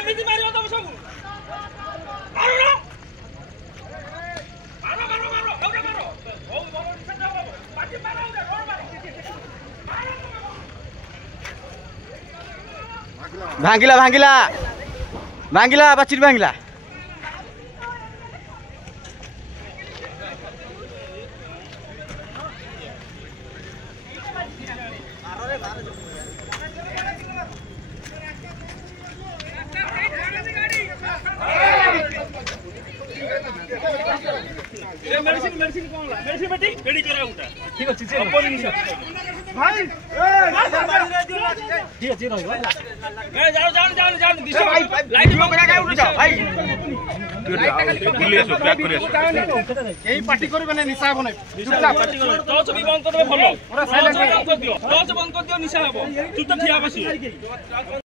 କେମିତି ମାରିବ ତମେ ସବୁ ମାର ନା ମାର ମାର ମାର ଏଉଟା ମାର ବହୁତ ଭଲ ନିଶା ଯାଉ ବାକି ମାର ଏଉଟା ରୋଡ ମାର ଭାଙ୍ଗିଲା ଭାଙ୍ଗିଲା ଭାଙ୍ଗିଲା ବାଚିରି ଭାଙ୍ଗିଲା मेडिसिन मेडिसिन कौन ला मेडिसिन बेटी बेटी करा उठा ठीक अछि से अपन निशा भाई ठीक अछि रहो जाओ जाओ जाओ जाओ दिशा लाइट में करा उठ जाओ भाई पुलिस बैक करियो एही पार्टी करबे ना निशा बने चुपचाप पार्टी करो टॉर्च भी बंद कर दे भलो टॉर्च बंद कर दियो निशा हबो तू तो ठिया बसी